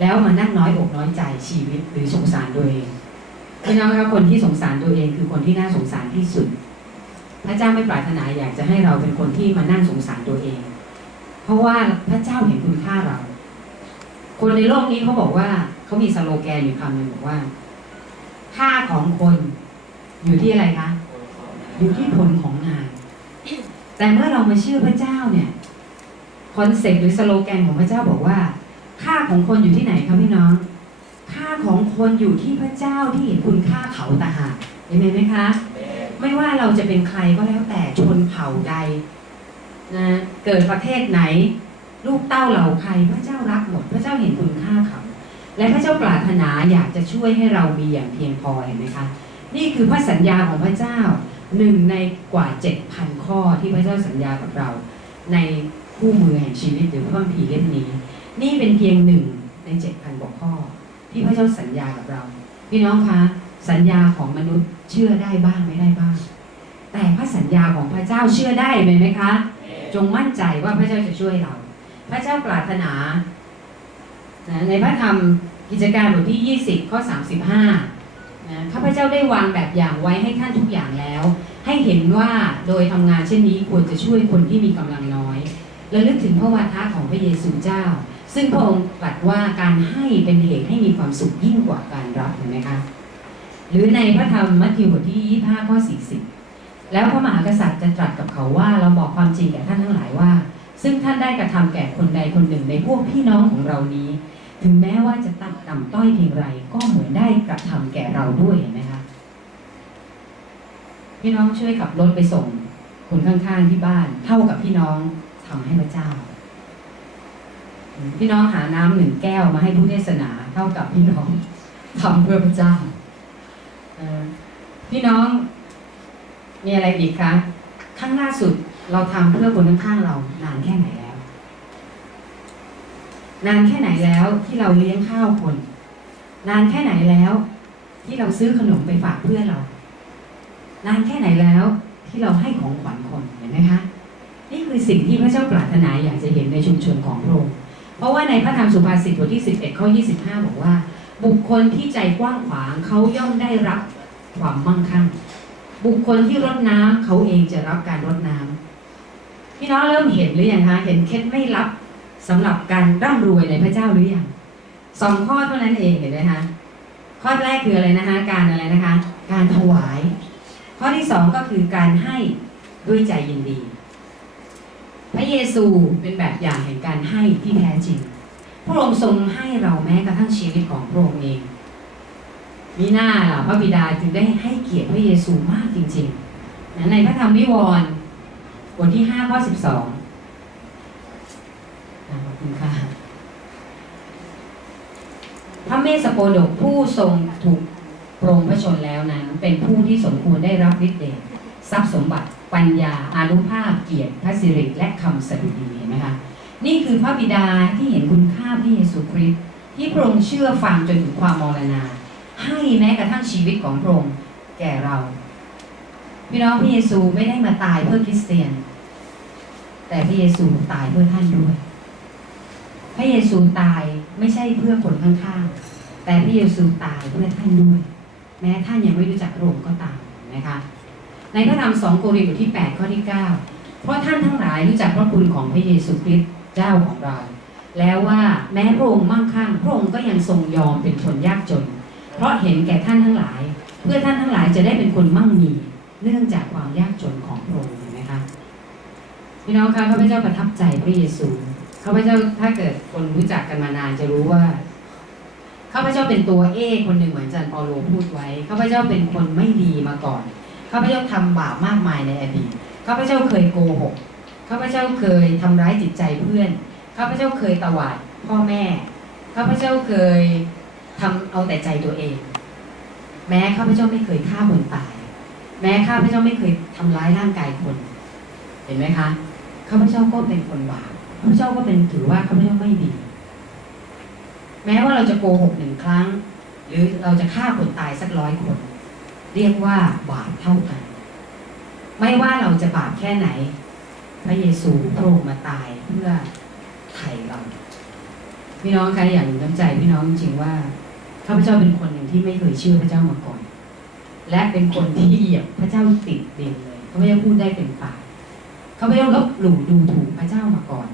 แล้วมานั่งน้อยอกน้อยใจชีวิตหรือสงสารตัวเองพี่น้องครับคนที่สงสารตัวเองคือคนที่น่าสงสารที่สุด พระเจ้าไม่ปรารถนาอยากจะให้เราเป็นคนที่มานั่งสงสารตัวเอง เพราะว่าพระเจ้าเห็นคุณค่าเรา คนในโลกนี้เขาบอกว่าเขามีสโลแกนอยู่คำหนึ่งบอกว่า ค่าของคนอยู่ที่อะไรคะอยู่ที่ผลของงาน แต่เมื่อเรามาเชื่อพระเจ้าเนี่ยคอนเซ็ปต์หรือสโลแกนของพระเจ้าบอกว่า ค่าของคนอยู่ที่ไหนคะพี่น้อง ค่าของคนอยู่ที่พระเจ้าที่เห็นคุณค่าเขาต่างหากเห็นไหมคะ ไม่ว่าเราจะเป็นใครก็แล้วแต่ชนเผ่าใดนะเกิดประเทศไหน ลูกเต้าเหล่าใครพระเจ้ารักหมด พระเจ้าเห็นคุณค่าเขาและพระเจ้าปรารถนาอยากจะช่วยให้เรามีอย่างเพียงพอเห็นไหมคะ นี่คือพระสัญญาของพระเจ้าหนึ่งในกว่าเจ็ดพันข้อที่พระเจ้าสัญญากับเรา ในคู่มือแห่งชีวิตหรือพระคัมภีร์เล่มนี้ นี่เป็นเพียงหนึ่งในเจ็ดพันกว่าข้อ ที่พระเจ้าสัญญากับเรา พี่น้องคะ สัญญาของมนุษย์เชื่อได้บ้างไม่ได้บ้าง แต่พระสัญญาของพระเจ้าเชื่อได้ไหมไหมคะ จงมั่นใจว่าพระเจ้าจะช่วยเรา พระเจ้าปรารถนา ในพระธรรมกิจการบทที่ 20 ข้อ 35นะข้าพเจ้าได้วางแบบอย่างไว้ให้ท่านทุกอย่างแล้ว ให้เห็นว่าโดยทำงานเช่นนี้ควรจะช่วยคนที่มีกำลังน้อยและลึกถึงพระวาทะของพระเยซูเจ้า ซึ่งพระองค์ตรัสว่าการให้เป็นเหตุให้มีความสุขยิ่งกว่าการรับเห็นไหมคะหรือในพระธรรมมัทธิวบทที่ 25 ข้อ 40 แล้วพระมหากษัตริย์จะตรัสกับเขาว่าเราบอกความจริงแก่ท่านทั้งหลายว่า ซึ่งท่านได้กระทำแก่คนใดคนหนึ่งในพวกพี่น้องของเรานี้ ถึงแม้ว่าจะต่ำต่ำต้อยเพียงไร ก็เหมือนได้กระทำแก่เราด้วยเห็นไหมคะพี่น้องช่วยขับรถไปส่งคนข้างๆที่บ้าน เท่ากับพี่น้องทำให้พระเจ้า พี่น้องหาน้ำหนึ่งแก้วมาให้ผู้เทศนาเท่ากับพี่น้องทำเพื่อพระเจ้าพี่น้อง มีอะไรอีกคะครั้งล่าสุดเราทำเพื่อคนข้างๆเรา นานแค่ไหนแล้ว นานแค่ไหนแล้วที่เราเลี้ยงข้าวคน นานแค่ไหนแล้ว ที่เราซื้อขนมไปฝากเพื่อนเรา นานแค่ไหนแล้วที่เราให้ของขวัญคนเห็นไหมคะนี่คือสิ่งที่พระเจ้าปรารถนาอยากจะเห็นในชุมชนของพระองค์ เพราะว่าในพระธรรมสุภาษิตบทที่ 11 ข้อ 25 บอกว่า บุคคลที่ใจกว้างขวางเขาย่อมได้รับความมั่งคั่ง บุคคลที่รดน้ำเขาเองจะรับการรดน้ำพี่น้องเริ่มเห็นหรือยังคะเห็นเคล็ดไม่ลับสำหรับการร่ำรวยในพระเจ้าหรือยังสองข้อเท่านั้นเองเห็นไหมคะข้อแรกคืออะไรนะคะ การอะไรนะคะ การถวาย ข้อที่สองก็คือการให้ด้วยใจยินดี พระเยซูเป็นแบบอย่างแห่งการให้ที่แท้จริง พระองค์ทรงให้เราแม้กระทั่งชีวิตของพระองค์เองมีหน้าล่ะพระบิดาจึงได้ให้เกียรติพระเยซูมากจริงๆนะในพระธรรมวิวรณ์บทที่ห้าข้อสิบสองขอบคุณค่ะพระเมสสโปดกผู้ทรงถูกโปรงพระชนแล้วนั้น เป็นผู้ที่สมควรได้รับฤทธิ์เดชทรัพย์สมบัติ ปัญญาอานุภาพเกียรติพระสิริและคำสดุดีเห็นไหมคะนี่คือพระบิดาที่เห็นคุณค่าพระเยซูคริสต์ที่พระองค์เชื่อฟังจนถึงความมรณา ให้แม้กระทั่งชีวิตของพระองค์แก่เรา พี่น้องพระเยซูไม่ได้มาตายเพื่อคริสเตียน แต่พระเยซูตายเพื่อท่านด้วย พระเยซูตายไม่ใช่เพื่อคนข้างๆแต่พระเยซูตายเพื่อท่านด้วย แม้ท่านยังไม่รู้จักพระองค์ก็ตามนะคะ ในพระธรรมสองโครินธ์บทที่8ข้อที่ 9 เพราะท่านทั้งหลายรู้จักพระคุณของพระเยซูคริสต์เจ้าของเรา แล้วว่าแม้พระองค์มั่งคั่งพระองค์ก็ยังทรงยอมเป็นคนยากจน เพราะเห็นแก่ท่านทั้งหลาย เพื่อท่านทั้งหลายจะได้เป็นคนมั่งมีเนื่องจากความยากจนของพระองค์เห็นไหมคะพี่น้องคะข้าพเจ้าประทับใจพระเยซูข้าพเจ้าถ้าเกิดคนรู้จักกันมานานจะรู้ว่าข้าพเจ้าเป็นตัวเอคนหนึ่งเหมือนจันปาโลพูดไว้ข้าพเจ้าเป็นคนไม่ดีมาก่อน ข้าพเจ้าทำบาปมากมายในอดีตข้าพเจ้าเคยโกหกข้าพเจ้าเคยทำร้ายจิตใจเพื่อนข้าพเจ้าเคยตวาดพ่อแม่ข้าพเจ้าเคยทำเอาแต่ใจตัวเอง แม้ข้าพเจ้าไม่เคยฆ่าคนตาย แม้ข้าพเจ้าไม่เคยทำร้ายร่างกายคน เห็นไหมคะข้าพเจ้าก็เป็นคนบาปข้าพเจ้าก็เป็นถือว่าข้าพเจ้าไม่ดี แม้ว่าเราจะโกหกหนึ่งครั้ง หรือเราจะฆ่าคนตายสักร้อยคน เรียกว่าบาปเท่ากัน ไม่ว่าเราจะบาปแค่ไหน พระเยซูพระองค์มาตายเพื่อไถ่เรา พี่น้องคะอยากรู้น้ำใจพี่น้องจริงว่าข้าพเจ้าเป็นคนหนึ่งที่ไม่เคยเชื่อพระเจ้ามาก่อน และเป็นคนที่เหยียบพระเจ้าติดเด่นเลยข้าพเจ้าพูดได้เป็นปากข้าพเจ้าลบหลู่ดูถูกพระเจ้ามาก่อน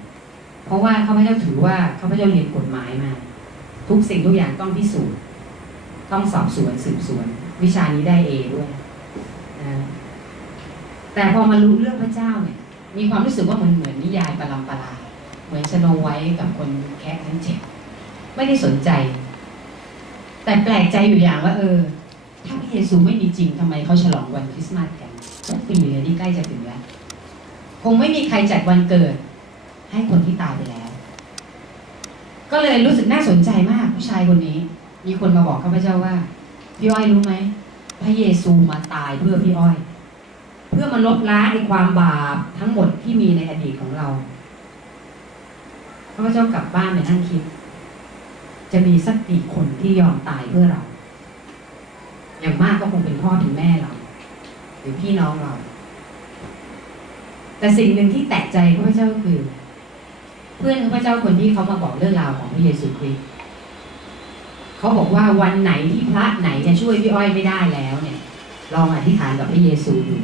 เพราะว่าข้าพเจ้าถือว่าข้าพเจ้าเรียนกฎหมายมา ทุกสิ่งทุกอย่างต้องพิสูจน์ ต้องสอบสวนสืบสวน วิชานี้ได้เอด้วยนะแต่พอมารู้เรื่องพระเจ้าเนี่ย มีความรู้สึกว่ามันเหมือนนิยายปรำปราเหมือนชโนไว้กับคนแคะทั้งเจ็ดไม่ได้สนใจ แต่แปลกใจอยู่อย่างว่า เออ ถ้าพระเยซูไม่มีจริงทำไมเขาฉลองวันคริสต์มาสกันทุกปีเลยนี่ใกล้จะถึงแล้วคงไม่มีใครจัดวันเกิด ให้คนที่ตายไปแล้ว ก็เลยรู้สึกน่าสนใจมากผู้ชายคนนี้ มีคนมาบอกข้าพเจ้าว่า พี่อ้อยรู้ไหมพระเยซูมาตายเพื่อพี่อ้อย เพื่อมาลบล้างไอ้ความบาปทั้งหมดที่มีในอดีตของเราข้าพเจ้ากลับบ้านไปนั่งคิด จะมีสักกี่คนที่ยอมตายเพื่อเรา อย่างมากก็คงเป็นพ่อถึงแม่เรา หรือพี่น้องเรา แต่สิ่งหนึ่งที่แตกใจข้าพเจ้าคือ เพื่อนข้าพเจ้าคนที่เขามาบอกเรื่องราวของพระเยซูคริสต์ เขาบอกว่าวันไหนที่พระไหนจะช่วยพี่อ้อยไม่ได้แล้วเนี่ย ลองอธิษฐานกับพระเยซูดู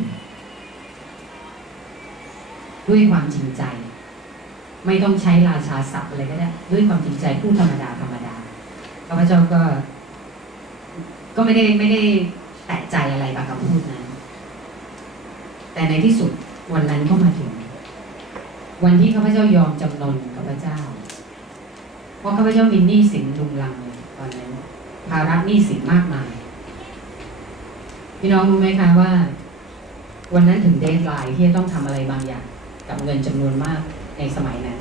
ด้วยความจริงใจ ไม่ต้องใช้ราชาศัพท์อะไรก็ได้ ด้วยความจริงใจพูดธรรมดาธรรมดาข้าพเจ้าก็ ก็ไม่ได้ไม่ได้แตะใจอะไรกับคำพูดนั้น แต่ในที่สุดวันนั้นก็มาถึง วันที่ข้าพเจ้ายอมจำนนกับพระเจ้า เพราะข้าพเจ้ามีหนี้สินลุงลัง ภาระหนี้สินมากมาย พี่น้องรู้ไหมคะว่า วันนั้นถึงเดทไลน์ที่จะต้องทำอะไรบางอย่าง กับเงินจำนวนมากในสมัยนั้น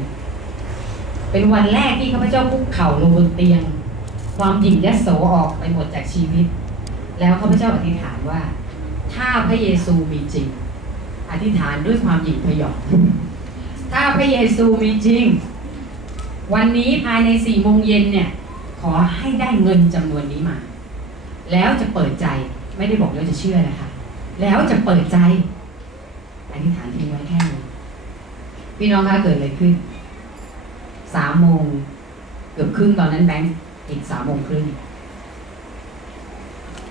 เป็นวันแรกที่ข้าพเจ้าคุกเข่าลงบนเตียง ความหยิ่งยโสออกไปหมดจากชีวิต แล้วข้าพเจ้าอธิษฐานว่า ถ้าพระเยซูมีจริง อธิษฐานด้วยความหยิ่งพยองถ้าพระเยซูมีจริง วันนี้ภายในสี่โมงเย็นเนี่ย ขอให้ได้เงินจำนวนนี้มา แล้วจะเปิดใจไม่ได้บอกแล้วจะเชื่อนะคะ แล้วจะเปิดใจอธิษฐานทิ้งไว้แค่นี้พี่น้องคะเกิดอะไรขึ้นสามโมงเกือบครึ่งตอนนั้นแบงค์อีกสามโมงครึ่ง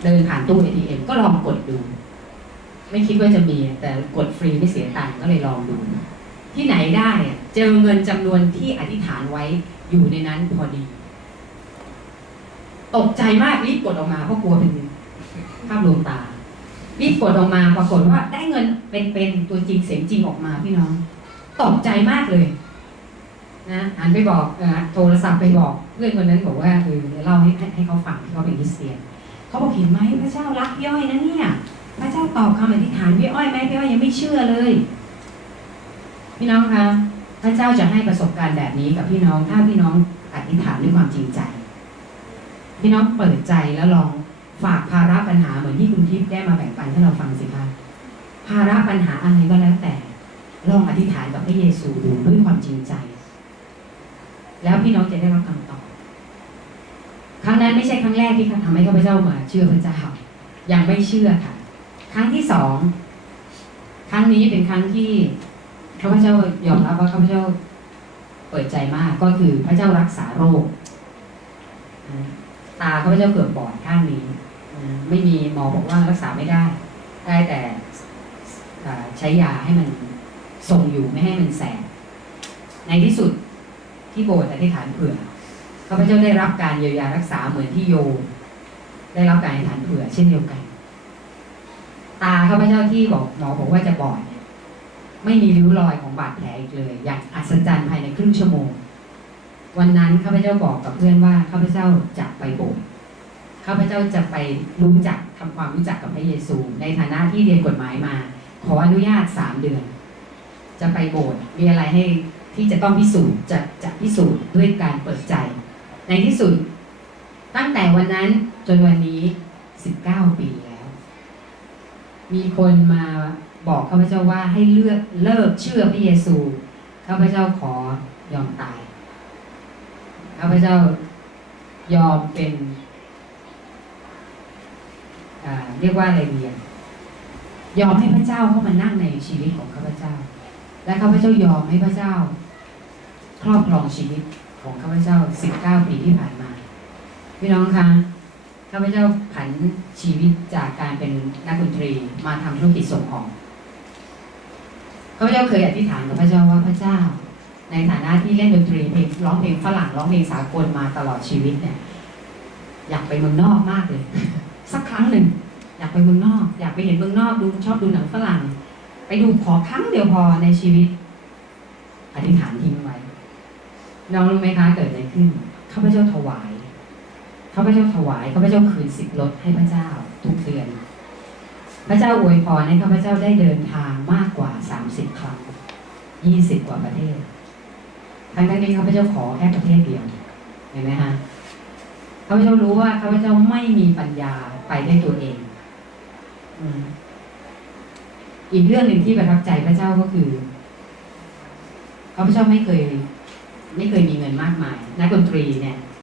เดินผ่านตู้ ATM ก็ลองกดดู ไม่คิดว่าจะมี แต่กดฟรีไม่เสียตังค์ก็เลยลองดู ที่ไหนได้เจอเงินจำนวนที่อธิษฐานไว้อยู่ในนั้นพอดี ตกใจมากรีบกดออกมาเพราะกลัวเป็นภาพลวงตา รีบกดออกมาปรากฏว่าได้เงินเป็นๆตัวจริงเสียงจริงออกมาพี่น้องตกใจมากเลยนะหันไปบอกอโทรศัพท์ไปบอกเพื่อนคนนั้นบอกว่าเออเล่าให้ให้ให้เขาฟังที่เขาเป็นคริสเตียนเขาบอกเห็นไหมพระเจ้ารักพี่อ้อยนะเนี่ย พระเจ้าตอบคำอธิษฐานพี่อ้อยไหมพี่อ้อยยังไม่เชื่อเลย พี่น้องคะพระเจ้าจะให้ประสบการณ์แบบนี้กับพี่น้องถ้าพี่น้องอธิษฐานด้วยความจริงใจ พี่น้องเปิดใจแล้วลองฝากภาระปัญหาเหมือนที่คุณทิพย์ได้มาแบ่งปันให้เราฟังสิคะภาระปัญหาอะไรก็แล้วแต่ ลองอธิษฐานกับพระเยซูดูด้วยความจริงใจ แล้วพี่น้องจะได้รับคำตอบครั้งนั้นไม่ใช่ครั้งแรกที่ทำให้ข้าพเจ้ามาเชื่อพระเจ้ายังไม่เชื่อค่ะ ครั้งที่สองครั้งนี้เป็นครั้งที่ข้าพเจ้ายอมรับว่าข้าพเจ้าเปิดใจมากก็คือพระเจ้ารักษาโรค ตาข้าพเจ้าเกิดบอดข้างนี้ไม่มีหมอบอกว่ารักษาไม่ได้ ได้แต่ใช้ยาให้มันทรงอยู่ไม่ให้มันแสบในที่สุดที่โบสถ์อธิษฐานเผื่อข้าพเจ้าได้รับการเยียวยารักษาเหมือนที่โย ได้รับการอธิษฐานเผื่อเช่นเดียวกัน ตาข้าพเจ้าที่บอกหมอบอกว่าจะบอดเนี่ยไม่มีริ้วรอยของบาดแผลอีกเลย อย่างอัศจรรย์ภายในครึ่งชั่วโมง วันนั้นข้าพเจ้าบอกกับเพื่อนว่าข้าพเจ้าจะไปโบสถ์ข้าพเจ้าจะไปรู้จักทำความรู้จักกับพระเยซู ในฐานะที่เรียนกฎหมายมา ขออนุญาตสามเดือน จะไปโบสถ์มีอะไรให้ที่จะต้องพิสูจน์จะจะพิสูจน์ด้วยการเปิดใจ ในที่สุด ตั้งแต่วันนั้นจนวันนี้สิบเก้าปีแล้ว มีคนมาบอกข้าพเจ้าว่าให้เลือกเลิกเชื่อพระเยซูข้าพเจ้าขอยอมตาย ข้าพเจ้ายอมเป็นเรียกว่าอะไรดีอะยอมให้พระเจ้าเข้ามานั่งในชีวิตของข้าพเจ้า และข้าพเจ้ายอมให้พระเจ้า ครอบครองชีวิตของข้าพเจ้า 19 ปีที่ผ่านมาพี่น้องคะข้าพเจ้าผันชีวิตจากการเป็นนักดนตรีมาทำธุรกิจส่งออกข้าพเจ้าเคยอธิษฐานกับพระเจ้าว่าพระเจ้า ในฐานะที่เล่นดนตรีเพลงร้องเพลงฝรั่งร้องเพลงสากลมาตลอดชีวิตเนี่ย อยากไปเมืองนอกมากเลย สักครั้งหนึ่งอยากไปเมืองนอก อยากไปเห็นเมืองนอกดูชอบดูหนังฝรั่ง ไปดูขอครั้งเดียวพอในชีวิตอธิษฐานทิ้งไว้ น้องรู้ไหมคะเกิดอะไรขึ้นข้าพเจ้าถวายข้าพเจ้าถวายข้าพเจ้าคืนสิบรถให้พระเจ้าทุกเดือน พระเจ้าอวยพรให้ข้าพเจ้าได้เดินทางมากกว่าสามสิบครั้งยี่สิบกว่าประเทศ ทั้งนั้นนี้ข้าพเจ้าขอแค่ประเทศเดียว เห็นไหมฮะข้าพเจ้ารู้ว่าข้าพเจ้าไม่มีปัญญาไปได้ตัวเองอีกเรื่องหนึ่งที่ประทับใจพระเจ้าก็คือข้าพเจ้าไม่เคย ไม่เคยมีเงินมากมาย นักดนตรีเนี่ย